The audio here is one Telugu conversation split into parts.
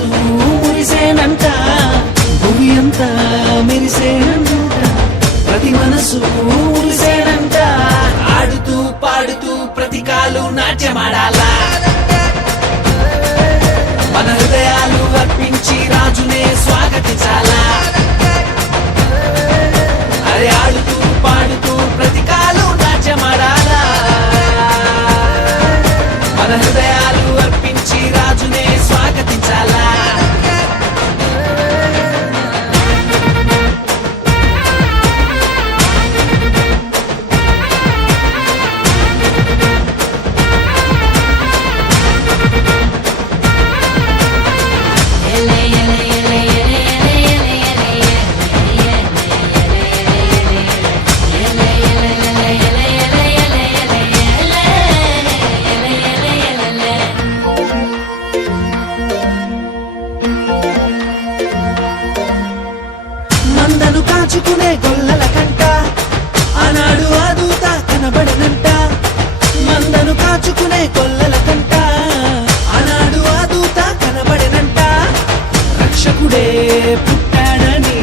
మనసు మురిసేనంట, భూమి అంతా మెరిసేనంట, ప్రతి మనసు మురిసేనంట. ఆడుతూ పాడుతూ ప్రతి కాలు నాట్యమాడాలా, మన హృదయాలు అర్పించి రాజునే స్వాగతించాలా. అరే ఆడుతూ పాడుతూ ప్రతి కాలు నాట్యమాడాలా, మన హృదయాలు అర్పించి రాజునే స్వాగతించాలా. మందను కాచుకునే గొల్లల కంట ఆనాడు ఆ దూత కనబడనంట, మందను కాచుకునే గొల్లల కంట ఆనాడు ఆ దూత కనబడనంట. రక్షకుడే పుట్టాడని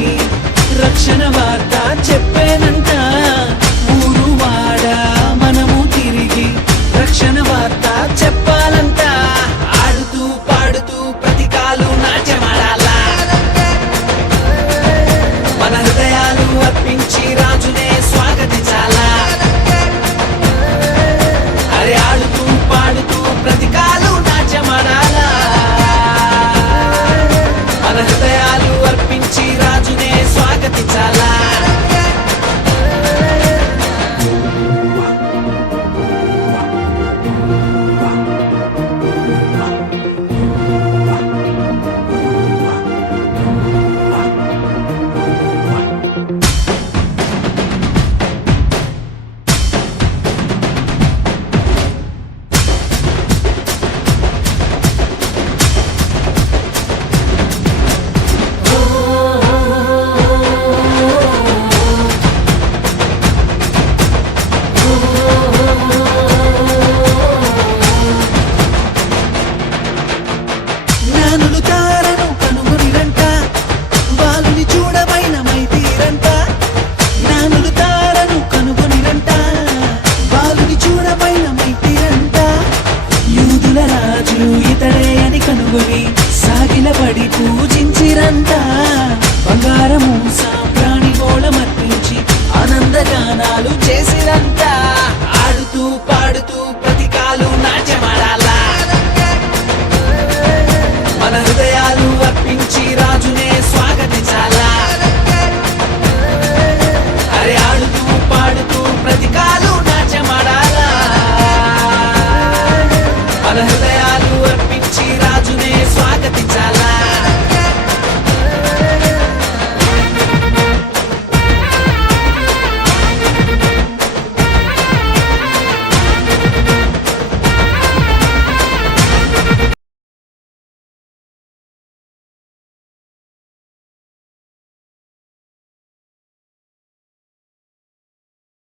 రక్షణ వార్త చెప్పేనంట, ఊరు వాడ మనము తిరిగి రక్షణ వార్త చెప్పాలంట. ఆడుతూ పాడుతూ ప్రతి కాలు నాట్యమాడాలా, మన హృదయాలు అర్పించి రాజునే స్వాగతించాలా. అరే ఆడుతూ పాడుతూ ప్రతి కాలు నాట్యమాడాలా, మన హృదయాలు అర్పించి రాజునే స్వాగతించాలా. జ్ఞానులు తారను కనుగొనిరంట, బాలుని చూడబైన మైతీరంట. జ్ఞానులు తారను కనుగొనిరంట, బాలుని చూడబైన మైతీరంట. యూదుల రాజు ఇతడే అని కనుగొని సాగిలపడి పూజించిరంట. బంగారము సాంబ్రాణి గోళమర్పించి ఆనందగానాలు